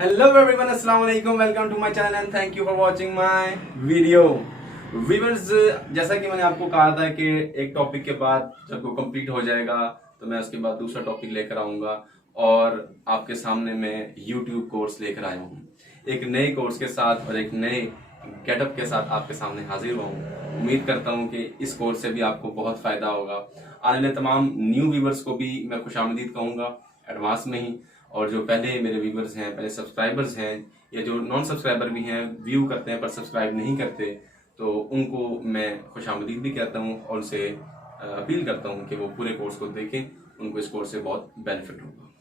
Hello everyone, अस्सलाम वालेकुम। Welcome to my channel and thank you for watching my video. Viewers, जैसा कि मैंने आपको कहा था कि एक टॉपिक के बाद जब वो कंप्लीट हो जाएगा तो मैं उसके बाद दूसरा टॉपिक लेकर आऊंगा और आपके सामने मैं यूट्यूब कोर्स लेकर आया हूँ एक नए कोर्स के साथ और एक नए गेटअप के साथ आपके सामने हाजिर हुआ हूँ। उम्मीद करता हूँ कि इस कोर्स से भी आपको बहुत फायदा होगा। आने वाले तमाम न्यू व्यूअर्स को भी मैं खुशामदीद कहूँगा एडवांस में ही, और जो पहले मेरे व्यूवर्स हैं, पहले सब्सक्राइबर्स हैं या जो नॉन सब्सक्राइबर भी हैं, व्यू करते हैं पर सब्सक्राइब नहीं करते, तो उनको मैं खुशामदीद भी कहता हूँ और उनसे अपील करता हूँ कि वो पूरे कोर्स को देखें। उनको इस कोर्स से बहुत बेनिफिट होगा।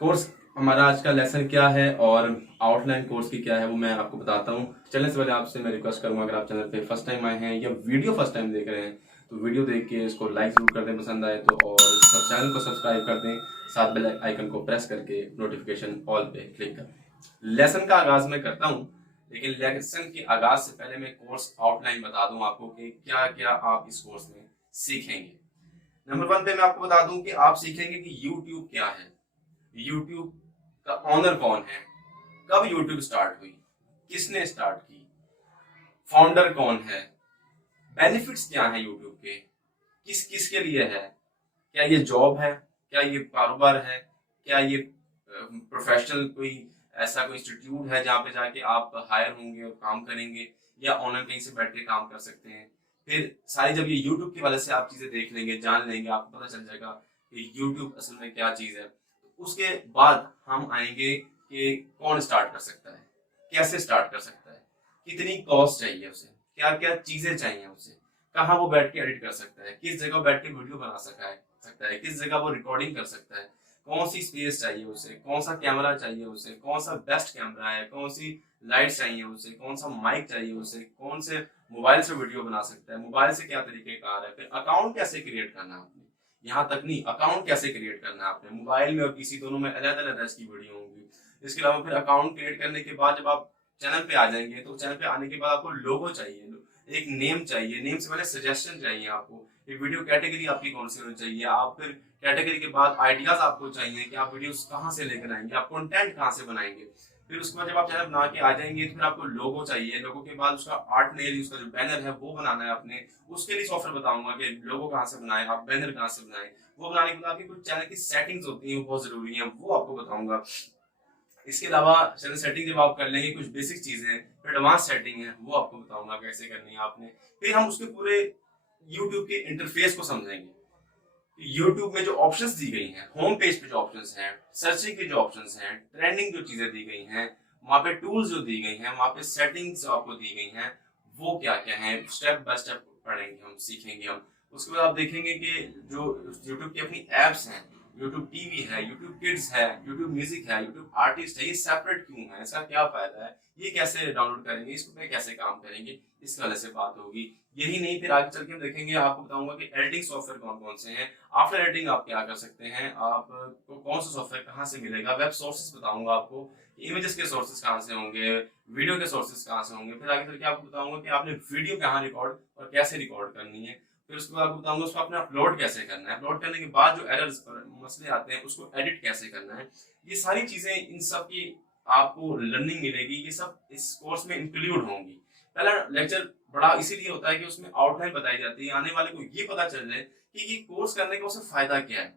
कोर्स हमारा आज का लेसन क्या है और आउटलाइन कोर्स की क्या है वो मैं आपको बताता हूँ। चलने से पहले आपसे मैं रिक्वेस्ट करूंगा, अगर आप चैनल पे फर्स्ट टाइम आए हैं या वीडियो फर्स्ट टाइम देख रहे हैं तो वीडियो देख के इसको लाइक जरूर कर दें पसंद आए तो, और सब चैनल को सब्सक्राइब कर दें, साथ बेल आइकन को प्रेस करके नोटिफिकेशन ऑल पे क्लिक कर दें। लेसन का आगाज मैं करता हूँ, लेकिन लेसन के आगाज से पहले मैं कोर्स आउटलाइन बता दूं आपको कि क्या क्या आप इस कोर्स में सीखेंगे। नंबर 1 पे मैं आपको बता दूं कि आप सीखेंगे कि यूट्यूब क्या है, यूट्यूब का ऑनर कौन है, कब यूट्यूब स्टार्ट हुई, किसने स्टार्ट की, फाउंडर कौन है, बेनिफिट्स क्या हैं यूट्यूब के, किस किस के लिए है, क्या ये जॉब है, क्या ये कारोबार है, क्या ये प्रोफेशनल कोई ऐसा कोई इंस्टीट्यूट है जहाँ पे जाके आप हायर होंगे और काम करेंगे, या ऑनलाइन कहीं से बैठ के काम कर सकते हैं। फिर सारी जब ये यूट्यूब की वजह से आप चीजें देख लेंगे, जान लेंगे, आपको पता चल जाएगा कि यूट्यूब असल में क्या चीज है। उसके बाद हम आएंगे कि कौन स्टार्ट कर सकता है, कैसे स्टार्ट कर सकता है, कितनी कॉस्ट चाहिए उसे, क्या क्या चीजें चाहिए उसे, कहाँ वो बैठ के एडिट कर सकता है, किस जगह बैठ के वीडियो बना सकता है, किस जगह वो रिकॉर्डिंग कर सकता है, कौन सी स्पेस चाहिए उसे, कौन सा कैमरा चाहिए उसे, कौन सा बेस्ट कैमरा है, कौन सी लाइट चाहिए उसे, कौन सा माइक चाहिए उसे, कौन से मोबाइल से वीडियो बना सकता है, मोबाइल से क्या तरीके कार है, फिर अकाउंट कैसे क्रिएट करना है आपने, यहाँ तक नहीं, अकाउंट कैसे क्रिएट करना है आपने, मोबाइल में और पीसी दोनों में अलग अलग की वीडियो होंगी। इसके अलावा फिर अकाउंट क्रिएट करने के बाद जब आप चैनल पे आ जाएंगे तो चैनल पे आने के बाद आपको लोगो चाहिए, एक नेम चाहिए, नेम से पहले सजेशन चाहिए आपको, ये वीडियो कैटेगरी आपकी कौन सी होनी चाहिए, आप फिर कैटेगरी के बाद आइडियाज आपको चाहिए कि आप वीडियोस कहाँ से लेकर आएंगे, आप कंटेंट कहाँ से बनाएंगे। फिर उसके बाद जब आप चैनल बना के आ जाएंगे तो फिर आपको लोगो चाहिए, लोगो के बाद उसका आर्ट नेल, उसका जो बैनर है वो बनाना है आपने, उसके लिए सॉफ्टवेयर बताऊंगा कि लोगो कहाँ से बनाए, आप बैनर कहाँ से बनाए। वो बनाने के बाद आपकी कुछ चैनल की सेटिंग्स होती हैं, वो बहुत जरूरी है, वो आपको बताऊंगा। इसके अलावा चैनल सेटिंग जब आप कर लेंगे, कुछ बेसिक चीजें, फिर एडवांस सेटिंग है वो आपको बताऊंगा कैसे करनी है आपने। फिर हम उसके पूरे यूट्यूब के इंटरफेस को समझेंगे। यूट्यूब में जो ऑप्शंस दी गई हैं, होम पेज पे जो ऑप्शंस हैं, सर्चिंग के जो ऑप्शंस हैं, ट्रेंडिंग जो चीजें दी गई हैं, वहां पे टूल्स जो दी गई हैं, वहां पे सेटिंग्स जो आपको दी गई हैं, वो क्या क्या है, स्टेप बाय स्टेप पढ़ेंगे हम, सीखेंगे हम। उसके बाद आप देखेंगे कि जो यूट्यूब की अपनी एप्स हैं, यूट्यूब टीवी है, यूट्यूब किड्स है, यूट्यूब म्यूजिक है, यूट्यूब आर्टिस्ट है, ये सेपरेट क्यों है, इसका क्या फायदा है, ये कैसे डाउनलोड करेंगे, इस पे कैसे काम करेंगे, इस वाले से बात होगी। यही नहीं, फिर आगे चल के हम देखेंगे, आपको बताऊंगा कि एडिटिंग सॉफ्टवेयर कौन कौन से हैं, आफ्टर एडिटिंग आप क्या कर सकते हैं, आपको कौन सा सॉफ्टवेयर कहाँ से मिलेगा, वेब सोर्सेस बताऊंगा आपको, इमेजेस के सोर्सेस कहाँ से होंगे, वीडियो के सोर्सेस कहाँ से होंगे। फिर आगे चल के आपको बताऊंगा कि आपने वीडियो कहाँ रिकॉर्ड और कैसे रिकॉर्ड करनी है। फिर उसके बाद आपको बताऊंगा उसको आपने अपलोड कैसे करना है, अपलोड करने के बाद जो एरर्स मसले आते हैं उसको एडिट कैसे करना है। ये सारी चीजें, इन सब की आपको लर्निंग मिलेगी, ये सब इस कोर्स में इंक्लूड होंगी। पहला लेक्चर बड़ा इसीलिए होता है कि उसमें आउटलाइन बताई जाती है, आने वाले को ये पता चल जाए कि ये कोर्स करने का उससे फायदा क्या है।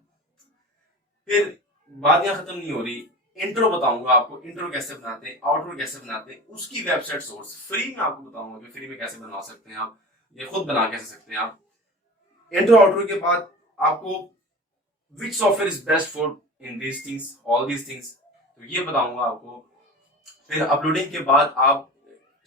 फिर बात यहाँ खत्म नहीं हो रही, इंट्रो बताऊंगा आपको, इंट्रो कैसे बनाते हैं, आउटरो कैसे बनाते हैं, उसकी वेबसाइट सोर्स फ्री में आपको बताऊंगा कि फ्री में कैसे बनवा सकते हैं आप, ये खुद बना कैसे सकते हैं आप। इंट्रो आउटरो के बाद आपको विच software is best for in these things, all these things, तो ये बताऊंगा आपको। फिर अपलोडिंग के बाद आप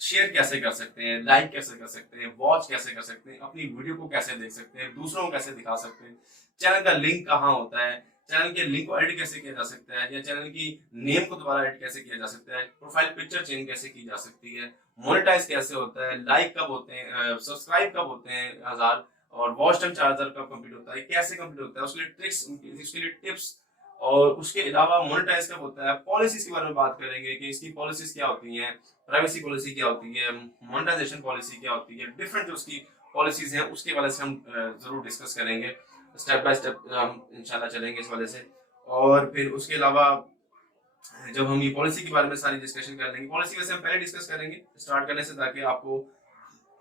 शेयर कैसे कर सकते हैं, लाइक कैसे कर सकते हैं, वॉच कैसे कर सकते हैं, अपनी वीडियो को कैसे देख सकते हैं, दूसरों को कैसे दिखा सकते हैं, चैनल का लिंक कहाँ होता है, चैनल के लिंक को एडिट कैसे किया जा सकता है, या चैनल की नेम को दोबारा एडिट कैसे किया जा सकता है, प्रोफाइल पिक्चर चेंज कैसे की जा सकती है, मोनेटाइज कैसे होता है, लाइक कब होते हैं, सब्सक्राइब कब होते हैं 1000, और वॉच टाइम 4000 कब कंप्लीट होता है, कैसे कंप्लीट होता है, उसके लिए ट्रिक्स, उसके लिए टिप्स, और उसके अलावा मोनेटाइज कब होता है, पॉलिसीज के बारे में बात करेंगे कि इसकी पॉलिसीज क्या होती हैं, प्राइवेसी पॉलिसी क्या होती है, मोनेटाइजेशन पॉलिसी क्या होती है, डिफरेंट जो उसकी पॉलिसीज हैं उसके वाले से हम जरूर डिस्कस करेंगे, स्टेप बाय स्टेप हम इंशाल्लाह चलेंगे इस वाले से। और फिर उसके अलावा जब हम ये पॉलिसी के बारे में सारी डिस्कशन कर लेंगे, पॉलिसी वैसे हम पहले डिस्कस करेंगे स्टार्ट करने से, ताकि आपको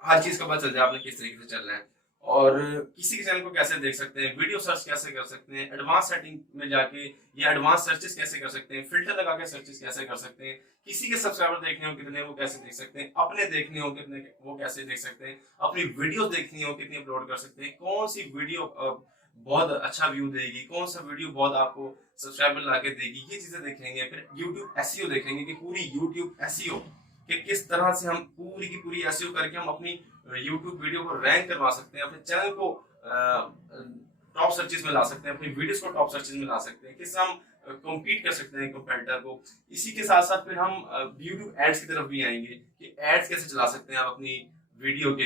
हर चीज का पता चल जाए आपने किस तरीके से चलना है और किसी के चैनल को कैसे देख सकते हैं, वीडियो सर्च कैसे कर सकते हैं, एडवांस सेटिंग में जाके ये एडवांस सर्चेस कैसे कर सकते हैं, फिल्टर लगा के सर्चेस कैसे कर सकते हैं, किसी के सब्सक्राइबर देखने हो कितने वो कैसे देख सकते हैं, अपने देखने हो कितने वो कैसे देख सकते हैं, अपनी वीडियो देखनी हो कितनी अपलोड कर सकते हैं, कौन सी वीडियो बहुत अच्छा व्यू देगी, कौन सा वीडियो बहुत आपको सब्सक्राइबर ला के देगी, ये चीजें देखेंगे। फिर यूट्यूब एसईओ देखेंगे कि पूरी यूट्यूब एसईओ कि किस तरह से हम पूरी की पूरी एसईओ करके हम अपनी यूट्यूब वीडियो को रैंक करवा सकते हैं, अपने चैनल को टॉप सर्चेस में ला सकते हैं, अपनी वीडियोस को टॉप सर्चेस में ला सकते हैं, किस हम कम्पीट कर सकते हैं कंपेटिटर को। इसी के साथ साथ फिर हम यूट्यूब एड्स की तरफ भी आएंगे कि एड्स कैसे चला सकते हैं आप अपनी वीडियो के।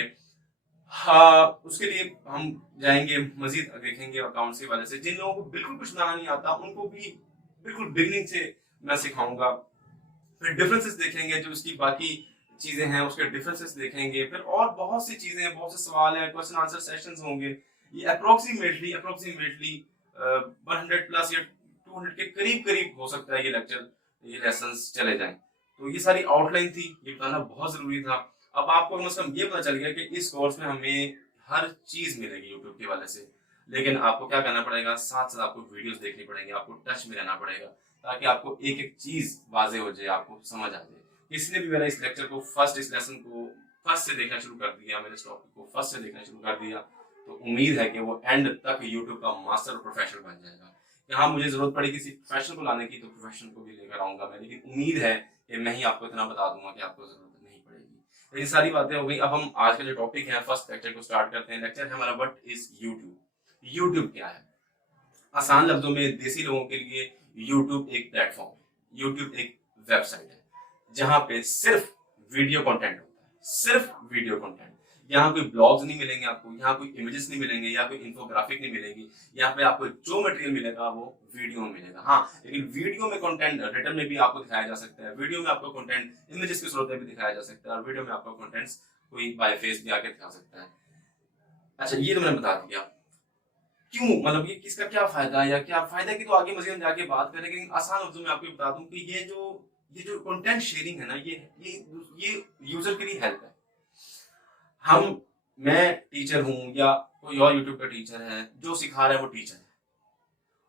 हाँ, उसके लिए हम जाएंगे मजीद देखेंगे अकाउंट्स के वाले से। जिन लोगों को बिल्कुल कुछ बनाना नहीं आता उनको भी बिल्कुल बिगिनिंग से मैं सिखाऊंगा। फिर डिफरेंसेस देखेंगे, जो उसकी बाकी चीजें हैं उसके डिफरेंसेस देखेंगे। फिर और बहुत सी चीजें हैं, बहुत से सवाल हैं, क्वेश्चन आंसर सेशंस होंगे। ये अप्रोक्सीमेटली 100 प्लस या 200 के करीब करीब हो सकता है ये लेक्चर, ये लेसन्स चले जाएं। तो ये सारी आउटलाइन थी, ये बताना बहुत जरूरी था। अब आपको कम से कम ये पता चल गया कि इस कोर्स में हमें हर चीज मिलेगी यूट्यूब के वाले से, लेकिन आपको क्या करना पड़ेगा, साथ साथ आपको वीडियोस देखनी पड़ेंगी, आपको टच में रहना पड़ेगा, ताकि आपको एक एक चीज वाजे हो जाए, आपको समझ आ जाए। किसी ने भी मेरा इस लेक्चर को इस लेसन को फर्स्ट से देखना शुरू कर दिया, मेरे इस टॉपिक को फर्स्ट से देखना शुरू कर दिया, तो उम्मीद है कि वो एंड तक यूट्यूब का मास्टर प्रोफेशनल बन जाएगा। यहाँ मुझे जरूरत पड़ी किसी प्रोफेशनल को लाने की, तो प्रोफेशनल को भी लेकर आऊंगा मैं, लेकिन उम्मीद है कि मैं ही आपको इतना बता दूंगा कि आपको जरूरत नहीं पड़ेगी। ये सारी बातें हो गई। अब हम आज का जो टॉपिक है फर्स्ट लेक्चर को स्टार्ट करते हैं। लेक्चर है हमारा व्हाट इज यूट्यूब। यूट्यूब क्या है? आसान लफ्जों में देसी लोगों के लिए यूट्यूब एक प्लेटफॉर्म, यूट्यूब एक वेबसाइट है जहां पे सिर्फ वीडियो कंटेंट होता है, सिर्फ वीडियो कंटेंट। यहाँ कोई ब्लॉग्स नहीं मिलेंगे आपको, यहाँ कोई इमेजेस नहीं मिलेंगे, या कोई इन्फोग्राफिक नहीं मिलेगी। यहाँ पे आपको जो मटेरियल मिलेगा वो वीडियो में मिलेगा। हाँ, लेकिन वीडियो में कंटेंट रिटर्न में भी आपको दिखाया जा सकता है, वीडियो में आपको कंटेंट इमेजेस के स्रोत में भी दिखाया जा सकता है, और वीडियो में आपको कंटेंट्स कोई बाय फेस भी आके दिखा सकता है। अच्छा, ये तो मैंने बता दिया। क्यों, मतलब ये किसका क्या फायदा है, या क्या फायदा की तो आगे मजीद हम जाके बात करेंगे, लेकिन आसान लफ्जों में आपको बता दूं कि ये जो कंटेंट शेयरिंग है ना, ये यूजर के लिए हेल्प है। मैं टीचर हूं या कोई और यूट्यूब का टीचर है, जो सिखा रहा है वो टीचर है,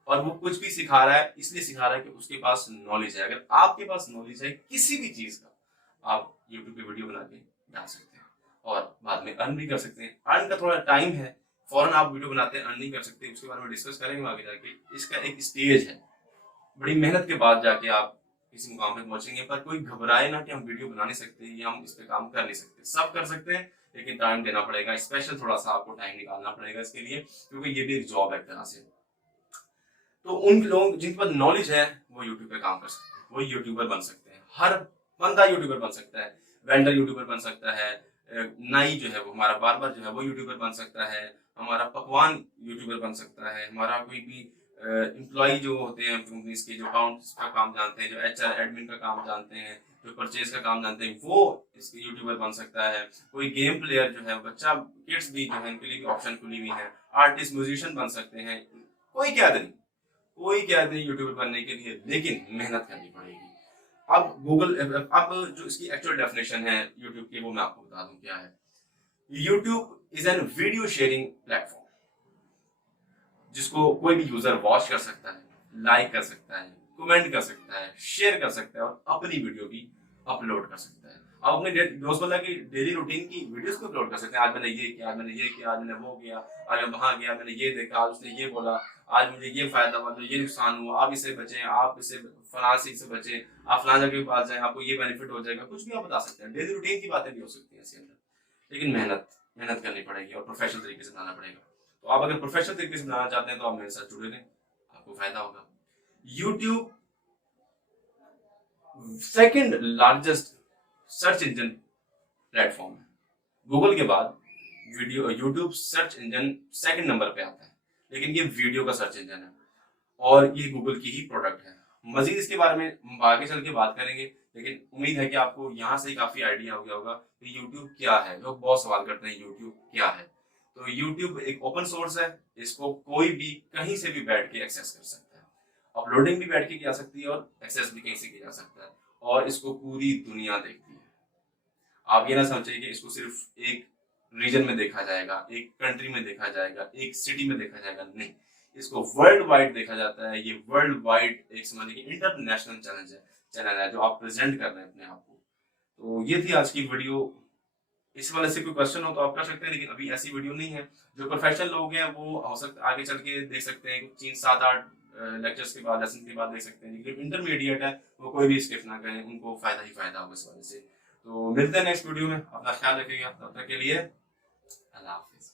और वो कुछ भी सिखा रहा है इसलिए सिखा रहा है कि उसके पास नॉलेज है। अगर आपके पास नॉलेज है किसी भी चीज का, आप यूट्यूब पे वीडियो बना के डाल सकते हैं और बाद में अर्न भी कर सकते हैं। अर्न का थोड़ा टाइम है, फौरन आप वीडियो बनाते हैं अर्न नहीं कर सकते, उसके बारे में डिस्कस करेंगे आगे जाके। इसका एक स्टेज है, बड़ी मेहनत के बाद जाके आप किसी मुकाम पे पहुंचेंगे। पर कोई घबराए ना कि हम वीडियो बना नहीं सकते या हम इस पे काम कर नहीं सकते, सब कर सकते हैं, लेकिन टाइम देना पड़ेगा, स्पेशल थोड़ा सा आपको टाइम निकालना पड़ेगा इसके लिए, क्योंकि ये भी एक जॉब है एक तरह से। तो उन लोग जिनके पास नॉलेज है वो यूट्यूब पे काम कर सकते हैं, वो यूट्यूबर बन सकते हैं। हर बंदा यूट्यूबर बन सकता है, वेंडर यूट्यूबर बन सकता है, नाई जो है वो हमारा बार्बर जो है वो यूट्यूबर बन सकता है, हमारा पकवान यूट्यूबर बन सकता है, हमारा कोई भी एम्प्लॉय जो होते हैं कंपनीज के, जो अकाउंट्स का काम जानते हैं, जो एचआर एडमिन का काम जानते हैं, जो परचेज का काम जानते हैं, वो इसके यूट्यूबर बन सकता है। कोई गेम प्लेयर जो है, बच्चा किड्स भी जो है इनके लिए भी ऑप्शन खुली हुई है, आर्टिस्ट म्यूजिशियन बन सकते हैं। कोई कैद नहीं यूट्यूबर बनने के लिए, लेकिन मेहनत करनी पड़ेगी। अब जो इसकी एक्चुअल डेफिनेशन है यूट्यूब की वो मैं आपको बता दूं क्या है। YouTube is an video sharing platform, जिसको कोई भी यूजर वॉच कर सकता है, लाइक कर सकता है, कमेंट कर सकता है, शेयर कर सकता है, और अपनी वीडियो भी अपलोड कर सकता है। आप अपने रोजमर्रा की डेली रूटीन की वीडियोस को अपलोड कर सकते हैं। आज मैंने ये किया, आज मैंने ये किया, आज मैंने वो किया, आज मैं वहां गया, मैंने ये देखा, आज उसने ये बोला, आज मुझे ये फायदा हुआ, मुझे ये नुकसान हुआ, आप इससे बचें, आप इससे फलां से बचें, आप फलां जगह के पास जाएं, आपको ये बेनिफिट हो जाएगा, कुछ भी आप बता सकते हैं। डेली रूटीन की बातें भी हो सकती है इसके अंदर, लेकिन मेहनत करनी पड़ेगी और प्रोफेशनल तरीके से बनाना पड़ेगा। तो आप अगर प्रोफेशनल तरीके से बनाना चाहते हैं तो आप मेरे साथ जुड़े रहें, आपको फायदा होगा। YouTube second largest search engine platform है, गूगल के बाद video YouTube search engine second number पे आता है, लेकिन ये वीडियो का सर्च इंजन है और ये गूगल की ही प्रोडक्ट है। मजीद इसके बारे में हम आगे चल के बात करेंगे, लेकिन उम्मीद है कि आपको यहाँ से काफी आइडिया हो गया होगा कि यूट्यूब क्या है। लोग बहुत सवाल करते हैं यूट्यूब क्या है। तो यूट्यूब एक ओपन सोर्स है, इसको कोई भी कहीं से भी बैठ के एक्सेस कर सकता है। अपलोडिंग भी बैठ के की जा सकती है और एक्सेस भी कहीं से किया जा सकता है, और इसको पूरी दुनिया देखती है। आप ये ना समझिए कि इसको सिर्फ एक रीजन में देखा जाएगा, एक कंट्री में देखा जाएगा, एक सिटी में देखा जाएगा, नहीं, इसको वर्ल्ड वाइड देखा जाता है। ये वर्ल्ड वाइड एक समझिए कि इंटरनेशनल चैनल है जो आप प्रेजेंट कर रहे हैं अपने आप को। तो ये थी आज की वीडियो। इस वाले से कोई क्वेश्चन हो तो आप कर सकते हैं, लेकिन अभी ऐसी वीडियो नहीं है। जो प्रोफेशनल लोग हैं वो हो सकता आगे चल के देख सकते हैं, 3 7 8 लेक्चर्स के बाद, लेसन के बाद देख सकते हैं। लेकिन इंटरमीडिएट है वो कोई भी स्किप ना करें, उनको फायदा ही फायदा होगा इस वजह से। तो मिलते हैं नेक्स्ट वीडियो में, अपना ख्याल रखिएगा, तब तक के लिए अल्लाह हाफिज।